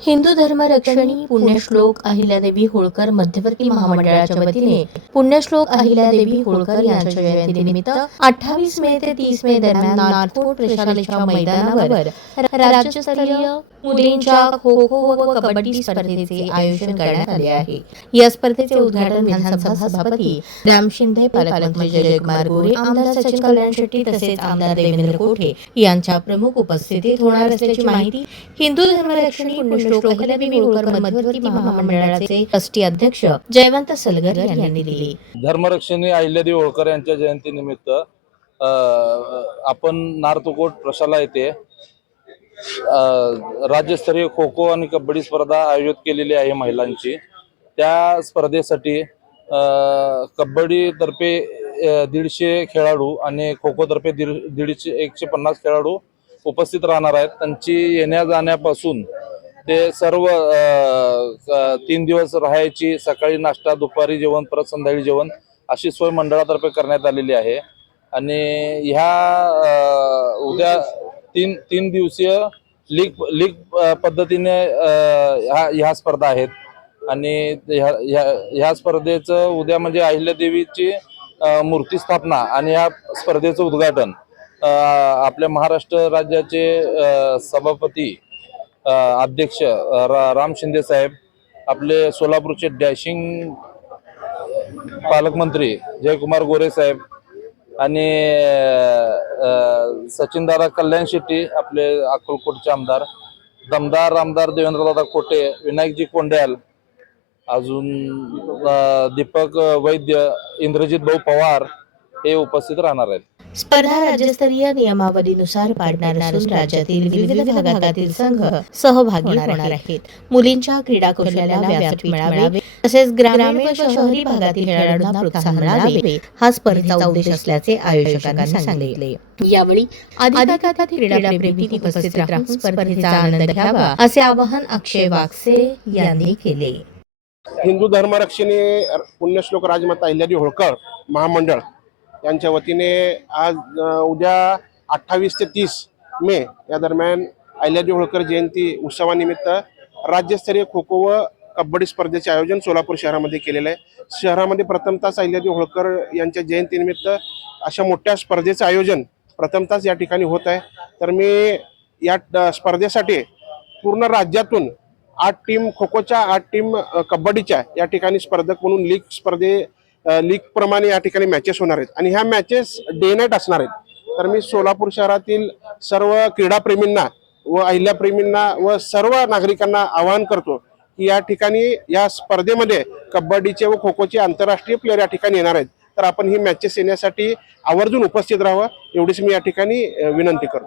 हिंदू धर्मरक्षणी पुण्यश्लोक अहिल्यादेवी होळकर मध्यवर्ती महामंडळाच्या वतीने पुण्यश्लोक अहिल्यादेवी होळकर यांच्या जयंतीनिमित्त 28 मे ते 30 मे दरम्यान नाथकोट प्रशालेच्या मैदानावर राज्यस्तरीय मुलींच्या खो खो व कबड्डी स्पर्धेचे आयोजन करण्यात आले आहे। या स्पर्धेचे उद्घाटन विधानसभा सभापती राम शिंदे, पालकमंत्री जयकुमार गोरे, आमदार सचिन कल्याण शेट्टी तसेच आमदार देवेंद्र कोठे यांच्या प्रमुख उपस्थितीत होणार असल्याची माहिती हिंदू धर्मरक्षणी पुण्यश्लोक अहिल्यादेवी होळकर मध्यवर्ती महामंडळाचे ट्रस्टी अध्यक्ष जयवंत सलगर यांनी दिली। धर्मरक्षणी अहिल्यादेवी होळकर यांच्या जयंतीनिमित्त आपण नार्थकोट प्रशाला येथे राज्यस्तरीय खो खो आणि कबड्डी स्पर्धा आयोजित केलेली आहे महिलांची। त्या स्पर्धेसाठी कबड्डी तर्फे 150 खेळाडू आणि खो खो तर्फे 150 खेळाडू उपस्थित राहणार आहेत। त्यांची येण्या जाण्यापासून ते सर्व 3 दिवस राहायची, सकाळी नाश्ता, दुपारी जेवण, परत संध्याकाळी जेवण अशी सोय मंडळातर्फे करण्यात आलेली आहे। आणि ह्या उद्या तीन दिवसीय लीग पद्धतीने ह्या स्पर्धा आहेत। आणि ह्या स्पर्धेचं उद्या म्हणजे अहिल्यादेवीची मूर्ती स्थापना आणि ह्या स्पर्धेचं उद्घाटन आपल्या महाराष्ट्र राज्याचे सभापती अध्यक्ष राम शिंदे साहेब, आपले सोलापूरचे डॅशिंग पालकमंत्री जयकुमार गोरे साहेब आणि सचिनदादा कल्याण शेट्टी, आपले अक्कलकोटचे आमदार, दमदार आमदार देवेंद्रदादा कोटे, विनायकजी कोंड्याल, अजून दीपक वैद्य, इंद्रजित भाऊ पवार हे उपस्थित राहणार आहेत। स्पर्धा राज्यस्तरीय नियमावलीनुसार पाडणार असून राज्यातील विविध भागातील संघ सहभागी होणार आहेत। मुलींच्या क्रीडा कौशल्याला व्यासपीठ मिळावे तसेच ग्रामीण व शहरी भागातील खेळाडूंना प्रोत्साहन मिळावे हा स्पर्धेचा उद्देश असल्याचे आयोजकांनी सांगितले। यावेळी अधिकाधिक क्रीडाप्रेमी उपस्थित राहून स्पर्धेचा आनंद घ्यावा असे आवाहन अक्षय वागसे यांनी केले। हिंदू धर्मरक्षणी पुण्यश्लोक राजमाता अहिल्यादेवी होळकर महामंडळ यांच्या वतीने आज उद्या 28 ते 30 मे या दरम्यान अहिल्यादेवी होळकर जयंती उत्सवानिमित्त राज्यस्तरीय खो खो व कबड्डी स्पर्धेचे आयोजन सोलापूर शहरामध्ये केलेलं आहे। शहरामध्ये प्रथमतः अहिल्यादेवी होळकर यांच्या जयंतीनिमित्त अशा मोठ्या स्पर्धेचं आयोजन प्रथमतः या ठिकाणी होत आहे। तर मी या स्पर्धेसाठी पूर्ण राज्यातून 8 टीम खो खोच्या, 8 टीम कबड्डीच्या या ठिकाणी स्पर्धक म्हणून लीग प्रमाणे या ठिकाणी मॅचेस होणार आहेत आणि ह्या मॅचेस डे नाईट असणार आहेत। तर मी सोलापूर शहरातील सर्व क्रीडाप्रेमींना व अहिल्याप्रेमींना व सर्व नागरिकांना आवाहन करतो की या ठिकाणी या स्पर्धेमध्ये कबड्डीचे व खो खोचे आंतरराष्ट्रीय प्लेयर या ठिकाणी येणार आहेत। तर आपण ही मॅचेस येण्यासाठी आवर्जून उपस्थित राहावं एवढीच मी या ठिकाणी विनंती करतो।